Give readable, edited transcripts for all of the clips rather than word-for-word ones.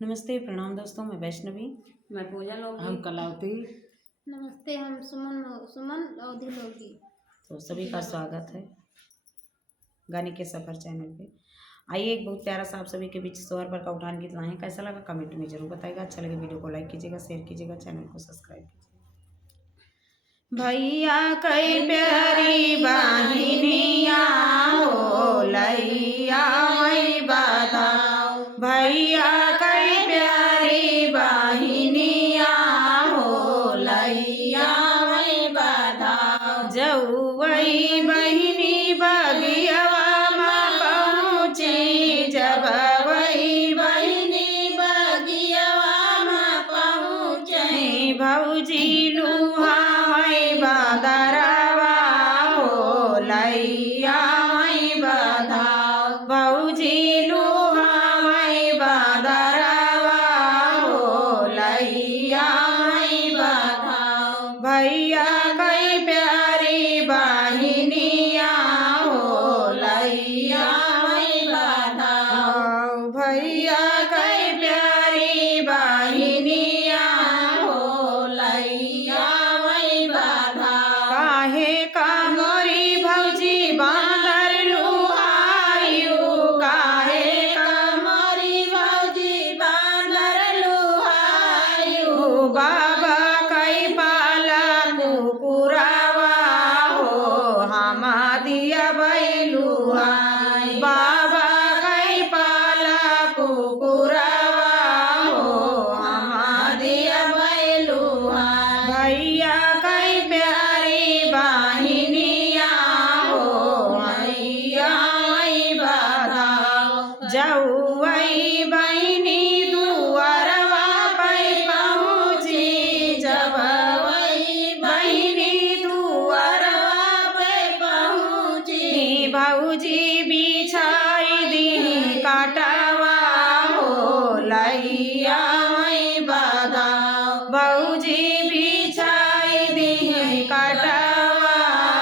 नमस्ते प्रणाम दोस्तों, मैं वैष्णवी। मैं पूजा लोगी। हम कलावती। नमस्ते, हम सुमन अवधि लोगी। तो सभी का स्वागत है गाने के सफ़र चैनल पे। आइए एक बहुत प्यारा सा आप सभी के बीच सोहर पर का उठान गीत लाए हैं। कैसा लगा कमेंट में जरूर बताइएगा। अच्छा लगे वीडियो को लाइक कीजिएगा, शेयर कीजिएगा, चैनल को सब्सक्राइब कीजिएगा। भैया कई प्यारी बहिनिया हो लैया मई बताओ, भैया कई प्यारी बहिनिया हो लैया मई बताओ। जौवई बहिनी बगियवा में पहुँची, जब वही बहिनी बगियवा में पहुँची, भौजी लुहा बादरवा हो लैया मई बताओ, भौजी लुहा मई बादरवा हो लैया मई बताओ। भैया कई प्यारी बहिनिया हो लैया मई बताओ, भैया कई प्यारी बहिनिया हो लैया काहे का मोरी भौजी बांदर लुहायु, काहे का मोरी भौजी बांदर लुहायु। बाबा कई पाला कुकुरावा हो हमा दिया बैलुहाई, बाबा कई पाला कुकुरावा हो हमा दिया बैलुहाई। भैया कई प्यारी बहिनिया हो मैया मई बताओ, जौवई बहिनी दुआरवा पे पहुँची, जब वही बहिनी दुआरवा पे पहुँची, भौजी बिछाई दी काटवा हो लैया मई बताओ, भौजी बिछाई दी काटवा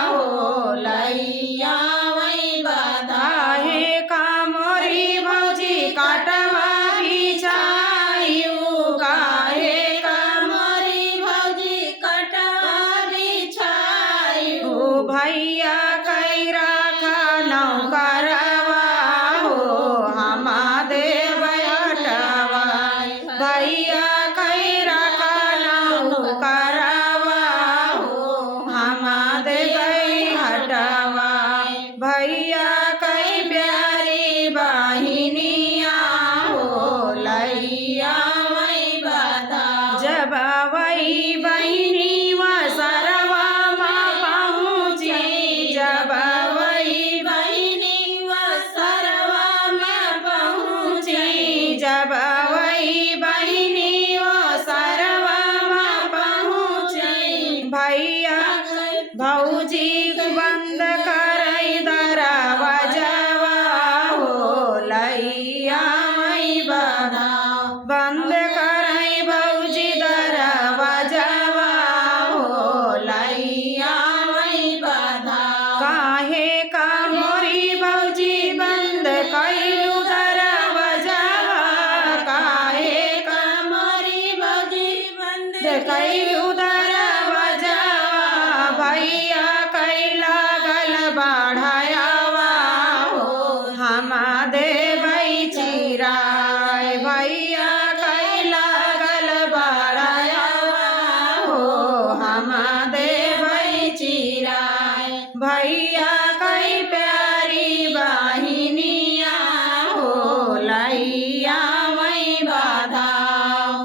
हो लैया मई बताओ। काहे का मोरी भौजी काटवा बिछायु, काहे का मोरी भौजी काटवा बिछायु। भैया कई राखा नौकरवा हो हमा देव हटवा, भैया कई राखा नौकरवा हो हमा देव हटवा। भैया कई प्यारी बहिनिया हो लैया मई बताओ, जब वही बहिनी वसरवा में पहुँची, जब वही बहिनी वसरवा में पहुँची, जब वही बहिनी वसरवा में पहुँची, भैया भौजी बंद करई दरवाजवा हो लैया मई बताओ, बंद करई भौजी दरवाजवा हो लैया मई बताओ। काहे का मोरी भौजी बंद कइलू दरवाजवा, काहे का मोरी भौजी बंद कइलू दरवाजवा। भैया कई लागल बढ़ायावा हो हमा देवई चिराय, भैया कई लागल बढ़ायावा हो हमा देवई चिराय। भैया कई प्यारी बहिनिया हो लैया मई बताओ।